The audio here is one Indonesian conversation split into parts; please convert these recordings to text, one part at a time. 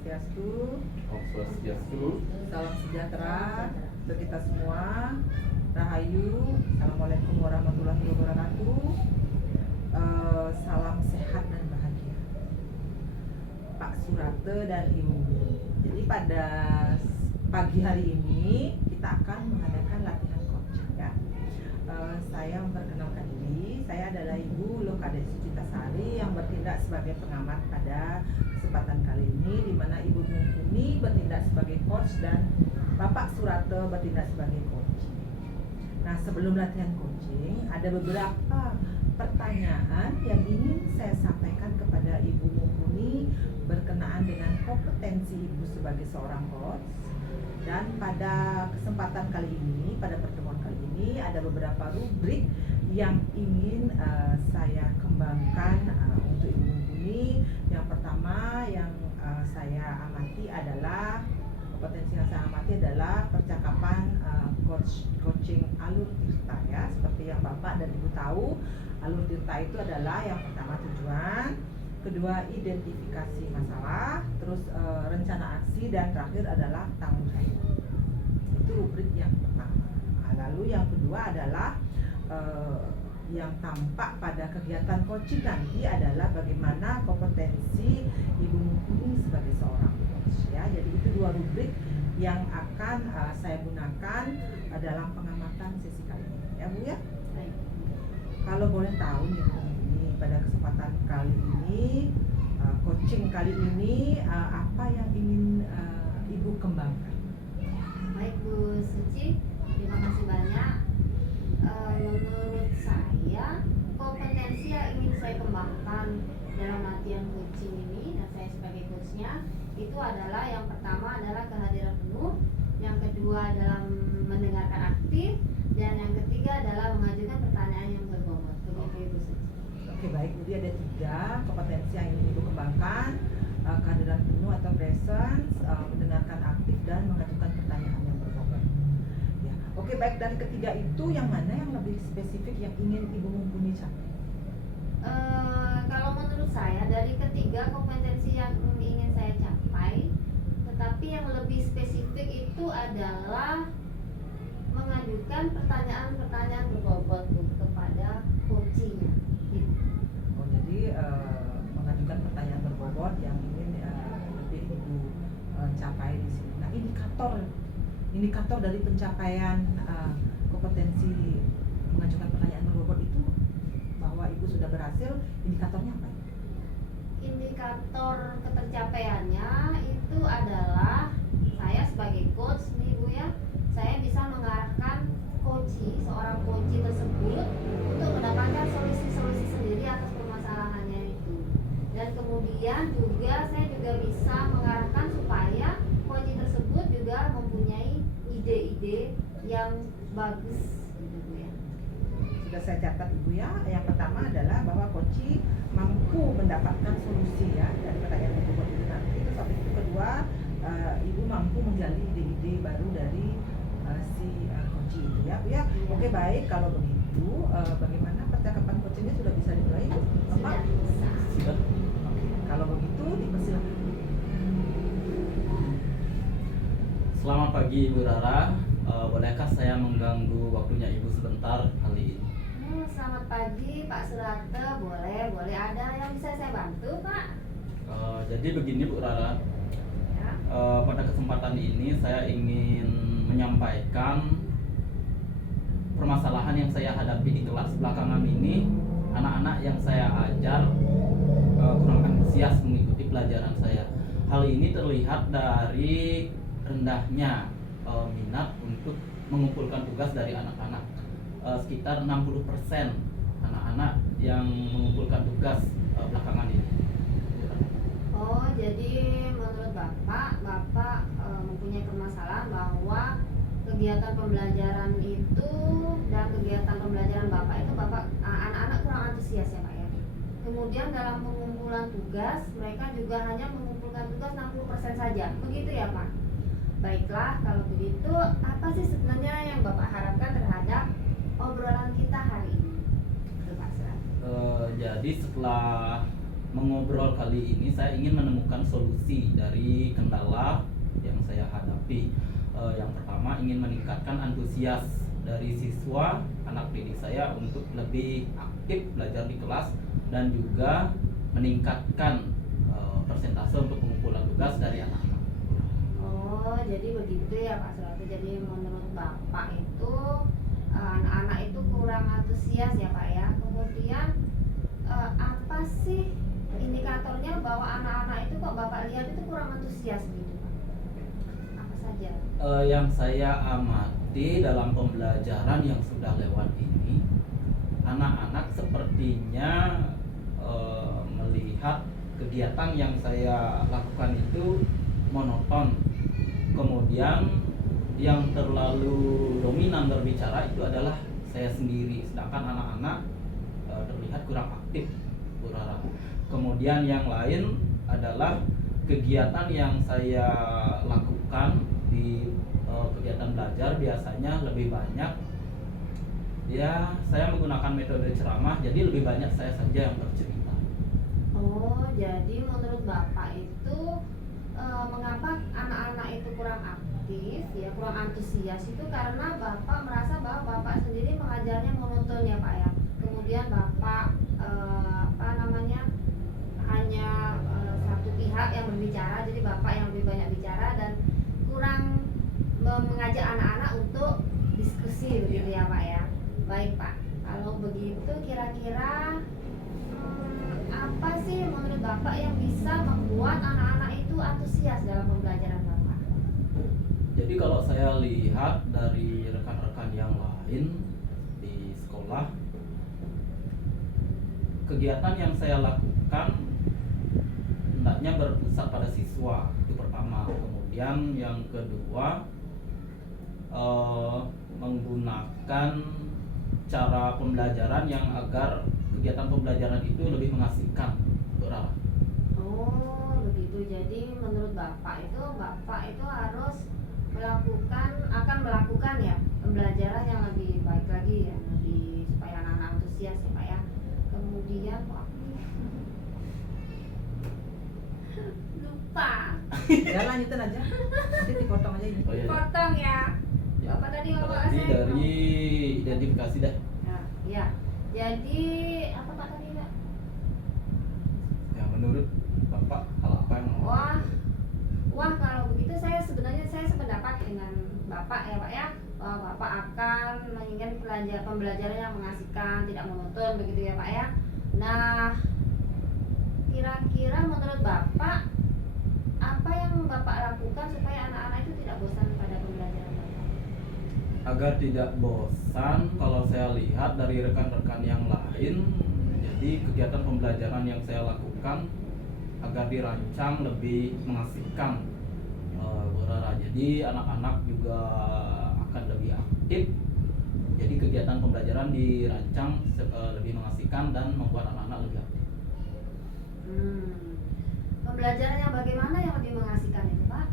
Swastiastu. Om Swastiastu. Salam sejahtera untuk kita semua. Rahayu. Assalamualaikum warahmatullahi wabarakatuh. Salam sehat dan bahagia, Pak Surate dan Ibu. Jadi pada pagi hari ini kita akan mengadakan latihan coaching ya. Saya memperkenalkan diri. Saya adalah Ibu Lokades Sucitasari yang bertindak sebagai pengamat pada kesempatan kali ini, di mana Ibu Mumpuni bertindak sebagai coach dan Bapak Surate bertindak sebagai coach. Nah, sebelum latihan coaching ada beberapa pertanyaan yang ingin saya sampaikan kepada Ibu Mumpuni berkenaan dengan kompetensi Ibu sebagai seorang coach. Dan pada kesempatan kali ini, pada pertemuan kali ini ada beberapa rubrik yang ingin saya kembangkan untuk Ibu Mumpuni. Yang pertama yang saya amati adalah kompetensi yang saya amati adalah percakapan coaching alur tirta ya. Seperti yang Bapak dan Ibu tahu, alur tirta itu adalah yang pertama tujuan, kedua identifikasi masalah, terus rencana aksi, dan terakhir adalah tanggung jawab. Itu rubrik yang pertama. Lalu yang kedua adalah yang tampak pada kegiatan coaching nanti adalah bagaimana kompetensi Ibu Mumpuni sebagai seorang coach ya. Jadi itu dua rubrik yang akan saya gunakan dalam pengamatan sesi kali ini ya Bu ya. Kalau boleh tahu nih Bu Mumpuni, pada kesempatan kali ini coaching kali ini apa yang ingin Ibu kembangkan? Baik Bu Suci, terima kasih banyak. Menurut saya, kompetensi yang ingin saya kembangkan dalam latihan coaching ini, dan saya sebagai coachnya, itu adalah yang pertama adalah kehadiran penuh, yang kedua adalah mendengarkan aktif, dan yang ketiga adalah mengajukan pertanyaan yang berbobot. Begitu Ibu Suci. Oke, baik. Jadi ada 3 kompetensi yang ingin Ibu kembangkan: kehadiran penuh atau presence, mendengarkan aktif, dan mengajukan pertanyaan yang berbobot. Ya. Oke, baik. Dari ketiga itu yang mana yang lebih spesifik yang ingin Ibu Mumpuni capai? Kalau menurut saya dari ketiga kompetensi yang ingin saya capai, tetapi yang lebih spesifik itu adalah mengajukan pertanyaan-pertanyaan berbobot kepada coachingnya. Oh, jadi mengajukan pertanyaan berbobot yang ingin lebih Ibu capai di sini. Nah, indikator dari pencapaian kompetensi mengajukan pertanyaan berbobot itu bahwa Ibu sudah berhasil, indikatornya apa? Indikator ketercapaiannya itu adalah saya sebagai coach nih Bu ya, saya bisa mengarahkan seorang coach tersebut untuk mendapatkan solusi-solusi sendiri atas permasalahannya itu. Dan kemudian juga saya juga bisa mengarahkan supaya coach tersebut juga mempunyai ide-ide yang bagus gitu Bu ya. Sudah saya catat Ibu ya. Yang pertama adalah bahwa coach mampu mendapatkan solusi ya dari pertanyaan berbobot itu nanti. Itu satu. Itu kedua, Ibu mampu menggali ide-ide baru dari si coach itu ya Bu ya. Oke, baik. Kalau begitu bagaimana percakapan coachingnya sudah bisa dimulai Bu? Bapak? Sudah. Oke, kalau begitu dipersilakan. Selamat pagi Ibu Rara. Bolehkah saya mengganggu waktunya Ibu sebentar kali ini? Selamat pagi Pak Surate, boleh ada yang bisa saya bantu Pak? Jadi begini Bu Rara, Ya. pada kesempatan ini saya ingin menyampaikan permasalahan yang saya hadapi di kelas belakangan ini. Anak-anak yang saya ajar kurang antusias mengikuti pelajaran saya. Hal ini terlihat dari rendahnya minat untuk mengumpulkan tugas dari anak-anak. Sekitar 60% anak-anak yang mengumpulkan tugas belakangan ini. Oh, jadi menurut Bapak mempunyai permasalahan bahwa kegiatan pembelajaran itu dan kegiatan pembelajaran Bapak itu anak-anak kurang antusias ya Pak ya. Kemudian dalam pengumpulan tugas mereka juga hanya mengumpulkan tugas 60% saja. Begitu ya Pak? Baiklah, kalau begitu apa sih sebenarnya yang Bapak harapkan terhadap obrolan kita hari ini? Itu Pak Surat. Jadi setelah mengobrol kali ini saya ingin menemukan solusi dari kendala yang saya hadapi. Yang pertama, ingin meningkatkan antusias dari siswa anak didik saya untuk lebih aktif belajar di kelas dan juga meningkatkan persentase untuk pengumpulan tugas dari anak-anak. Oh, jadi begitu ya Pak Suratu. Jadi menurut Bapak itu anak-anak itu kurang antusias ya Pak ya. Kemudian apa sih indikatornya bahwa anak-anak itu kok Bapak lihat itu kurang antusias gitu Pak? Apa saja? Yang saya amati dalam pembelajaran yang sudah lewat ini, anak-anak sepertinya melihat kegiatan yang saya lakukan itu monoton. Kemudian yang terlalu dominan berbicara itu adalah saya sendiri, sedangkan anak-anak terlihat kurang aktif, Bu Rara. Kemudian yang lain adalah kegiatan yang saya lakukan di kegiatan belajar biasanya lebih banyak ya saya menggunakan metode ceramah, jadi lebih banyak saya saja yang bercerita. Oh, jadi menurut Bapak itu mengapa anak-anak itu kurang aktif ya, kurang antusias itu karena Bapak merasa bahwa Bapak sendiri mengajarnya monoton ya Pak ya. Kemudian Bapak hanya satu pihak yang berbicara, jadi Bapak yang lebih banyak bicara dan kurang mengajak anak-anak untuk diskusi begitu ya Pak ya. Baik Pak, kalau begitu kira-kira apa sih menurut Bapak yang bisa membuat anak-anak itu antusias dalam pembelajaran Bapak? Jadi kalau saya lihat dari rekan-rekan yang lain di sekolah, kegiatan yang saya lakukan hendaknya berpusat pada siswa, itu pertama. Kemudian yang kedua, menggunakan cara pembelajaran yang agar kegiatan pembelajaran itu lebih mengasihkan, Bu Rara. Oh begitu. Jadi menurut Bapak itu harus akan melakukan ya pembelajaran yang lebih baik lagi ya, lebih supaya anak-anak antusias ya Pak ya. Kemudian lupa Ya lanjutin aja, nanti dipotong aja ini. Oh, iya. potong ya. Ya. Bapak tadi kalau Berarti saya dari identifikasi dah. Nah, ya. Jadi apa Pak tadi Pak? Ya, menurut Bapak hal apa yang Wah kalau begitu saya sependapat dengan Bapak ya Pak ya, bahwa Bapak akan menginginkan pembelajaran yang mengasihkan, tidak monoton begitu ya Pak ya. Nah, kira-kira menurut Bapak apa yang Bapak lakukan supaya anak-anak itu tidak bosan pada pembelajaran Bapak? agar tidak bosan, kalau saya lihat dari rekan-rekan yang lain, jadi kegiatan pembelajaran yang saya lakukan agar dirancang lebih mengasihkan, Bu Rara. Jadi anak-anak juga akan lebih aktif. Jadi kegiatan pembelajaran dirancang lebih mengasihkan dan membuat anak-anak lebih aktif. Pembelajaran yang bagaimana yang lebih mengasihkan itu Pak?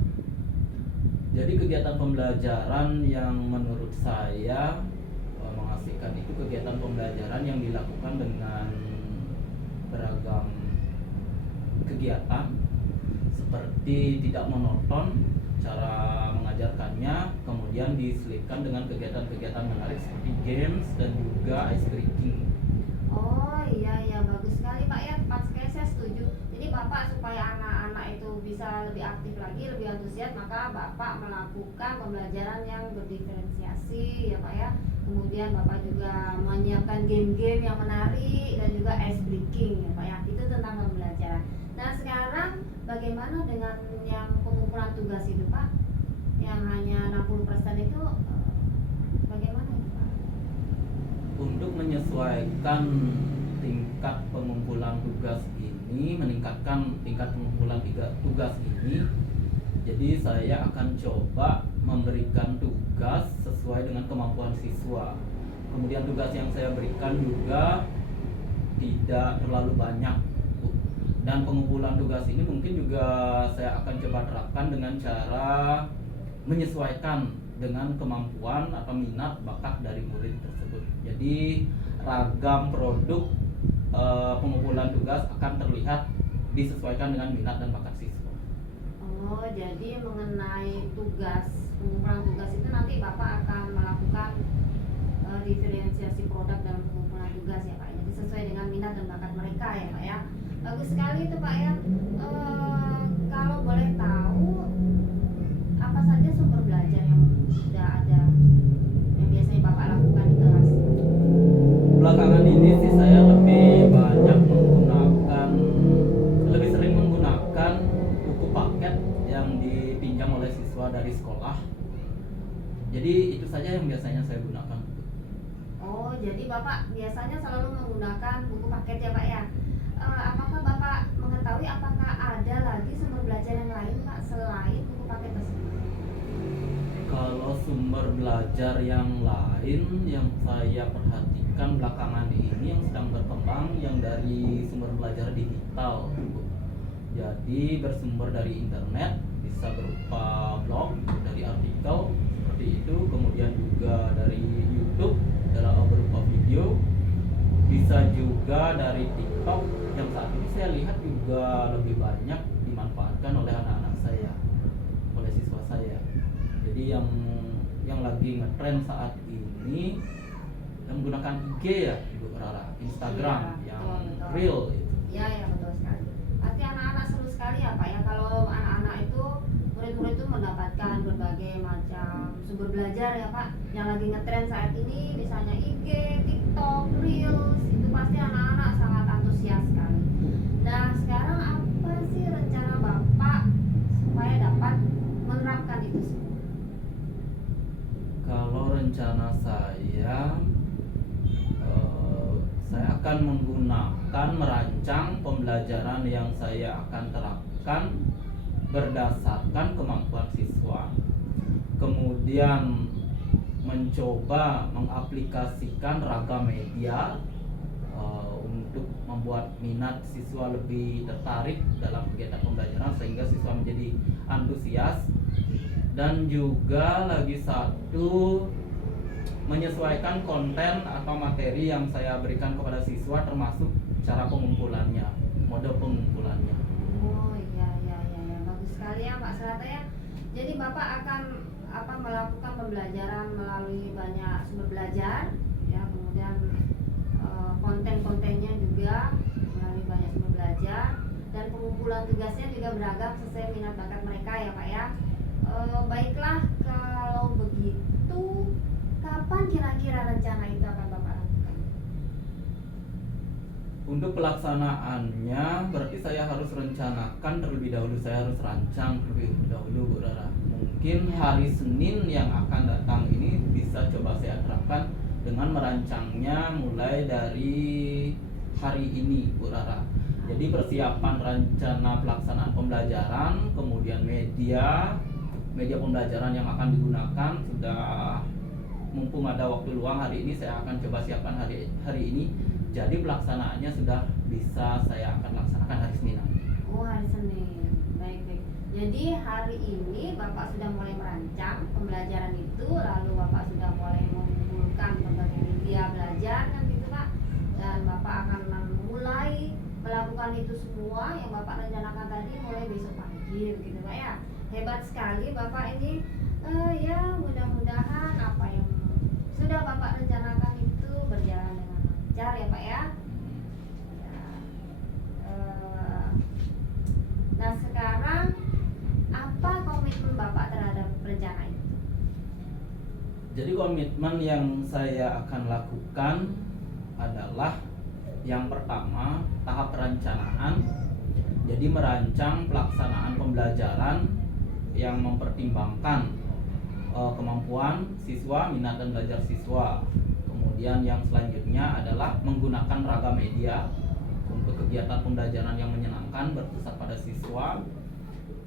Jadi kegiatan pembelajaran yang menurut saya mengasihkan itu kegiatan pembelajaran yang dilakukan dengan beragam kegiatan, seperti tidak monoton cara mengajarkannya, kemudian diselipkan dengan kegiatan-kegiatan menarik seperti games dan juga ice breaking. Oh iya bagus sekali Pak ya, tepat sekali, saya setuju. Jadi Bapak supaya anak-anak itu bisa lebih aktif lagi, lebih antusias, maka Bapak melakukan pembelajaran yang berdiferensiasi ya Pak ya. Kemudian Bapak juga menyiapkan game-game yang menarik dan juga ice breaking ya Pak ya. Itu tentang pembelajaran. Nah sekarang bagaimana dengan yang pengumpulan tugas itu Pak? Yang hanya 60% itu bagaimana itu Pak? Untuk menyesuaikan tingkat pengumpulan tugas ini, meningkatkan tingkat pengumpulan tugas ini, jadi saya akan coba memberikan tugas sesuai dengan kemampuan siswa. Kemudian tugas yang saya berikan juga tidak terlalu banyak, dan pengumpulan tugas ini mungkin juga saya akan coba terapkan dengan cara menyesuaikan dengan kemampuan atau minat bakat dari murid tersebut. Jadi ragam produk pengumpulan tugas akan terlihat disesuaikan dengan minat dan bakat siswa. Oh, jadi mengenai pengumpulan tugas itu nanti Bapak akan melakukan diferensiasi produk dalam pengumpulan tugas ya Pak. Jadi sesuai dengan minat dan bakat mereka ya Pak ya. Bagus sekali itu Pak ya. Kalau boleh tahu apa saja sumber belajar yang sudah ada yang biasanya Bapak lakukan di kelas? Belakangan ini sih saya lebih sering menggunakan buku paket yang dipinjam oleh siswa dari sekolah. Jadi itu saja yang biasanya saya gunakan. Oh, jadi Bapak biasanya selalu menggunakan buku paket ya Pak ya. Apakah Bapak mengetahui apakah ada lagi sumber belajar yang lain Pak selain buku paket tersebut? Kalau sumber belajar yang lain yang saya perhatikan belakangan ini yang sedang berkembang yang dari sumber belajar digital. Jadi bersumber dari internet, bisa berupa blog, dari artikel seperti itu, kemudian juga dari YouTube berupa video, bisa juga dari TikTok yang saat ini saya lihat juga lebih banyak dimanfaatkan oleh anak-anak saya, oleh siswa saya. Jadi yang lagi ngetren saat ini yang menggunakan IG ya Ibu Rara, Instagram Iya, yang betul. real itu. Iya ya betul sekali. Pasti anak-anak seru sekali ya Pak ya kalau anak-anak itu murid-murid itu mendapatkan berbagai macam sumber belajar ya Pak yang lagi ngetren saat ini, misalnya IG, TikTok, Reels, itu pasti anak-anak sangat antusias sekali. Nah sekarang apa sih rencana Bapak supaya dapat menerapkan itu semua? Kalau rencana saya akan merancang pembelajaran yang saya akan terapkan berdasarkan kemampuan siswa. Kemudian mencoba mengaplikasikan ragam media untuk membuat minat siswa lebih tertarik dalam kegiatan pembelajaran sehingga siswa menjadi antusias. Dan juga lagi satu, menyesuaikan konten atau materi yang saya berikan kepada siswa termasuk cara pengumpulannya, mode pengumpulannya. Oh iya bagus sekali ya Pak Serata ya. Jadi Bapak akan melakukan pembelajaran melalui banyak sumber belajar ya, kemudian konten-kontennya juga melalui banyak sumber belajar, dan pengumpulan tugasnya juga beragam sesuai minat bakat mereka ya Pak ya. Baiklah, kalau begitu kapan kira-kira rencana itu akan Bapak lakukan? Untuk pelaksanaannya berarti saya harus rencanakan terlebih dahulu, saya harus rancang terlebih dahulu Bu Rara. Mungkin hari Senin yang akan datang ini bisa coba saya terapkan dengan merancangnya mulai dari hari ini Bu Rara. Jadi persiapan rencana pelaksanaan pembelajaran, kemudian media pembelajaran yang akan digunakan sudah, mumpung ada waktu luang hari ini saya akan coba siapkan hari ini. Jadi pelaksanaannya sudah bisa saya akan laksanakan hari Senin. Oh hari Senin, baik. Jadi hari ini Bapak sudah mulai merancang pembelajaran itu, lalu Bapak sudah mulai mengumpulkan berbagai media belajar kan gitu Pak, dan Bapak akan mulai melakukan itu semua yang Bapak rencanakan tadi mulai besok pagi gitu Pak ya. Hebat sekali Bapak ini. Ya mudah-mudahan apa yang sudah Bapak rencanakan itu berjalan dengan lancar ya Pak ya. Nah sekarang apa komitmen Bapak terhadap rencana itu? Jadi komitmen yang saya akan lakukan adalah yang pertama tahap perencanaan. Jadi merancang pelaksanaan pembelajaran yang mempertimbangkan kemampuan siswa, minat dan belajar siswa. Kemudian yang selanjutnya adalah menggunakan ragam media untuk kegiatan pembelajaran yang menyenangkan berpusat pada siswa.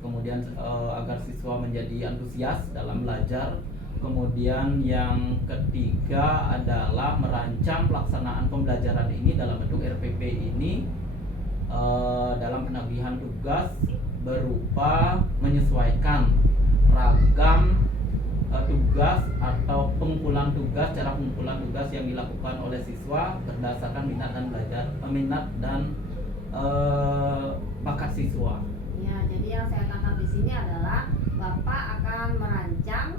Kemudian agar siswa menjadi antusias dalam belajar. Kemudian yang ketiga adalah merancang pelaksanaan pembelajaran ini dalam bentuk RPP ini dalam penagihan tugas berupa menyesuaikan ragam tugas atau pengumpulan tugas tugas, cara pengumpulan tugas yang dilakukan oleh siswa berdasarkan minat dan bakat siswa. Ya, jadi yang saya tangkap di sini adalah Bapak akan merancang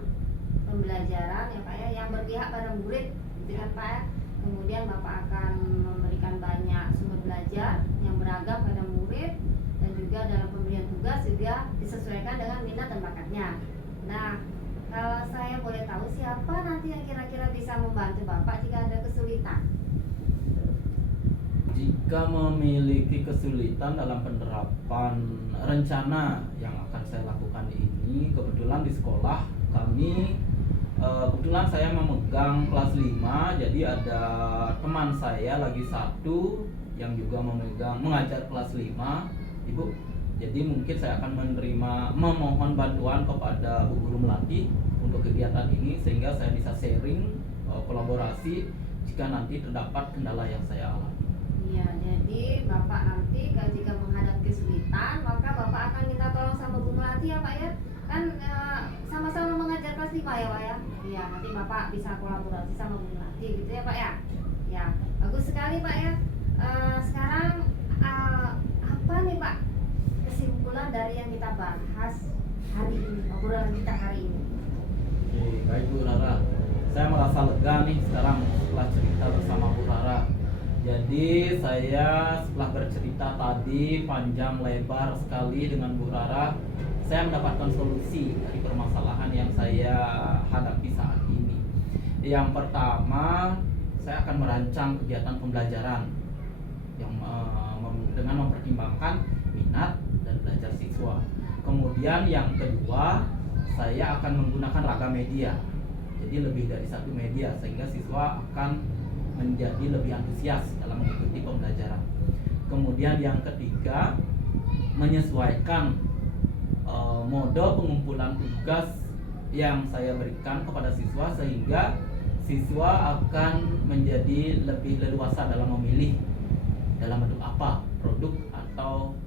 pembelajaran ya Pak ya yang berpihak pada murid, gitu kan Pak ya. Kemudian Bapak akan memberikan banyak sumber belajar yang beragam pada murid, dan juga dalam pemberian tugas juga disesuaikan dengan minat dan bakatnya. Nah, kalau saya boleh tahu siapa nanti yang kira-kira bisa membantu Bapak jika ada kesulitan? Jika memiliki kesulitan dalam penerapan rencana yang akan saya lakukan ini, kebetulan di sekolah kami kebetulan saya memegang kelas 5, jadi ada teman saya lagi satu yang juga mengajar kelas 5, Ibu. Jadi mungkin saya akan memohon bantuan kepada Bu Guru Melati untuk kegiatan ini, sehingga saya bisa sharing kolaborasi jika nanti terdapat kendala yang saya alami. Iya, jadi Bapak nanti jika menghadapi kesulitan, maka Bapak akan minta tolong sama Bu Melati ya Pak ya. Kan sama-sama mengajar kelas 5 ya Pak ya. Iya, nanti Bapak bisa kolaborasi sama Bu Melati gitu ya Pak ya. Ya, bagus sekali Pak ya. Sekarang apa nih Pak kesimpulan dari yang kita bahas hari ini, obrolan kita hari ini? Oke, baik Bu Rara. Saya merasa lega nih sekarang setelah cerita bersama Bu Rara. Jadi saya setelah bercerita tadi panjang lebar sekali dengan Bu Rara, saya mendapatkan solusi dari permasalahan yang saya hadapi saat ini. Yang pertama, saya akan merancang kegiatan pembelajaran yang dengan mempertimbangkan minat dan belajar siswa. Kemudian yang kedua, saya akan menggunakan ragam media. Jadi lebih dari satu media, sehingga siswa akan menjadi lebih antusias dalam mengikuti pembelajaran. Kemudian yang ketiga, menyesuaikan mode pengumpulan tugas yang saya berikan kepada siswa, sehingga siswa akan menjadi lebih leluasa dalam memilih dalam bentuk apa produk atau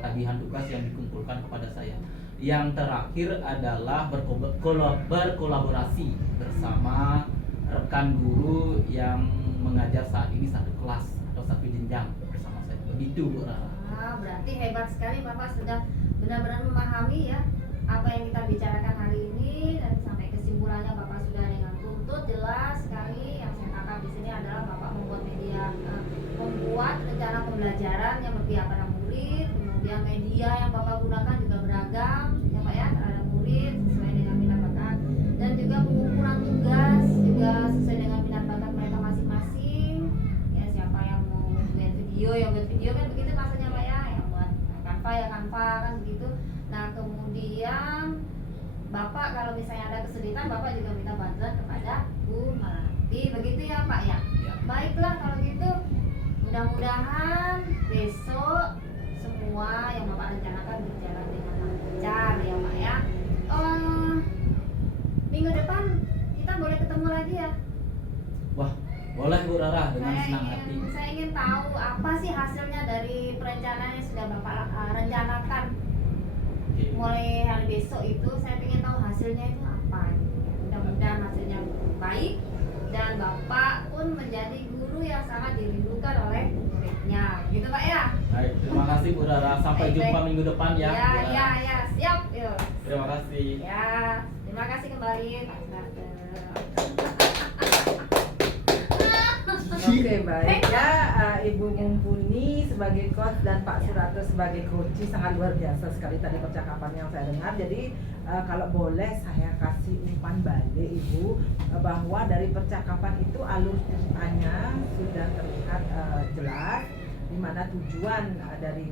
tagihan tugas yang dikumpulkan kepada saya. Yang terakhir adalah berkolaborasi bersama rekan guru yang mengajar saat ini satu kelas atau satu jenjang bersama saya. Begitu Bu Rara. Berarti hebat sekali Bapak sudah benar-benar memahami ya apa yang kita bicarakan hari ini, dan sampai kesimpulannya Bapak sudah dengan runtut jelas sekali. Yang saya tangkap di sini adalah Bapak membuat rencana pembelajaran yang berpihak pada murid, kemudian media yang Bapak gunakan juga beragam ya Pak ya terhadap murid sesuai dengan minat bakat, dan juga pengumpulan tugas juga sesuai dengan minat bakat mereka masing-masing. Ya, siapa yang mau buat video kan begitu maksudnya Pak ya, yang buat Canva kan begitu. Nah, kemudian Bapak kalau misalnya ada kesulitan, Bapak juga minta bantuan kepada Bu Melati, begitu ya Pak ya. Ya. Baiklah kalau gitu, mudah-mudahan besok semua yang Bapak rencanakan berjalan dengan lancar ya Pak ya. Minggu depan kita boleh ketemu lagi ya. Wah, boleh Bu Rara, dengan senang hati. Saya ingin tahu apa sih hasilnya dari perencanaan yang sudah Bapak rencanakan. Oke. Mulai hari besok itu saya ingin tahu hasilnya itu apa. Mudah-mudahan hasilnya baik dan Bapak pun menjadi guru yang sangat dirindukan oleh muridnya. Gitu Pak ya. Baik, terima kasih Bu Rara. Sampai jumpa minggu depan ya. Bu Rara. Ya, siap. Yuk. Terima kasih. Ya, terima kasih kembali Pak Suratto. Oke, baik ya, Ibu Mumpuni sebagai coach dan Pak Suratto sebagai coach, sangat luar biasa sekali tadi percakapan yang saya dengar. Jadi kalau boleh saya kasih umpan balik Ibu, bahwa dari percakapan itu alur ceritanya sudah terlihat jelas, di mana tujuan dari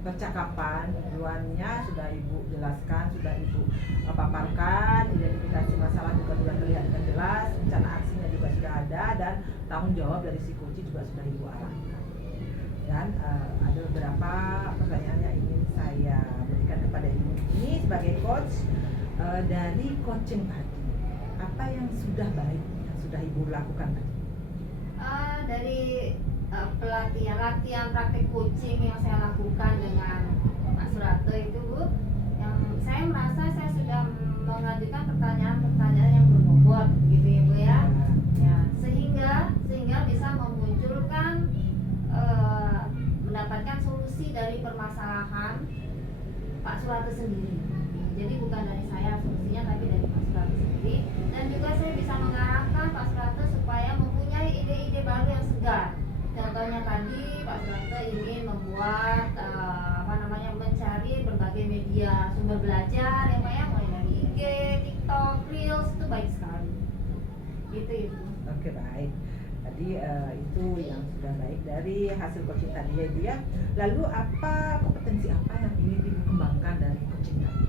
percakapan, tujuannya sudah Ibu jelaskan, sudah Ibu paparkan, identifikasi masalah juga sudah terlihat dengan jelas, rencana aksinya juga sudah ada, dan tanggung jawab dari si coach juga sudah Ibu arahkan. Dan ada beberapa pertanyaan yang ingin saya berikan kepada Ibu ini sebagai coach. Dari coaching tadi, apa yang sudah baik yang sudah Ibu lakukan tadi? Dari latihan praktik coaching yang saya lakukan dengan Pak Suratto itu Bu, yang saya merasa saya sudah mengajukan pertanyaan-pertanyaan yang berbobot gitu ya Bu ya. solusi dari permasalahan Pak Surate sendiri. Jadi bukan dari saya solusinya, tapi dari Pak Surate sendiri. Dan juga saya bisa mengarahkan Pak Surate supaya mempunyai ide-ide baru yang segar. Contohnya tadi Pak Surate ingin membuat mencari berbagai media sumber belajar ya Pak ya, mulai dari IG, TikTok, Reels, itu baik sekali. Gitu Ibu. Oke, baik. Tadi itu yang sudah baik dari hasil coaching tadi ya Ibu ya. Lalu kompetensi apa yang ingin Ibu kembangkan dari coaching tadi?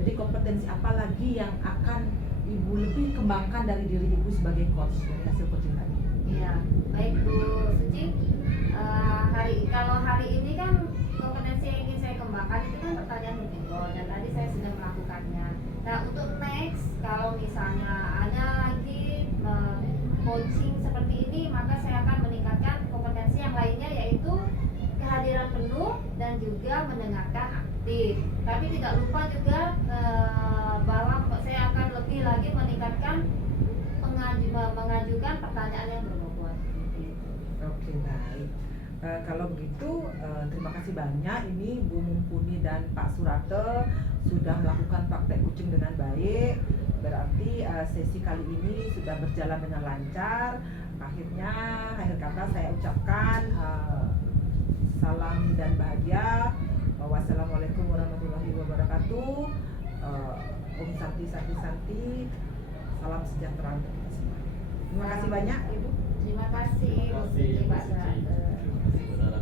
Jadi kompetensi apa lagi yang akan Ibu lebih kembangkan dari diri Ibu sebagai coach dari hasil coaching tadi? Iya, baik Bu Suci. Kalau hari ini kan kompetensi yang ingin saya kembangkan itu kan pertanyaan Google, dan tadi saya sudah melakukannya. Nah, untuk next kalau misalnya ada lagi coaching seperti ini, maka saya akan meningkatkan kompetensi yang lainnya, yaitu kehadiran penuh dan juga mendengarkan aktif. Tapi tidak lupa juga bahwa saya akan lebih lagi meningkatkan mengajukan pertanyaan yang berbobot. Oke, baik. Kalau begitu terima kasih banyak ini Bu Mumpuni dan Pak Surate sudah melakukan praktek coaching dengan baik. Berarti sesi kali ini sudah berjalan dengan lancar. Akhir kata saya ucapkan salam dan bahagia. Wassalamualaikum warahmatullahi wabarakatuh. Om Santi Santi Santi. Salam sejahtera untuk kita semua. Terima kasih banyak Ibu. Terima kasih Bu Suci, Pak Surate. Saudara.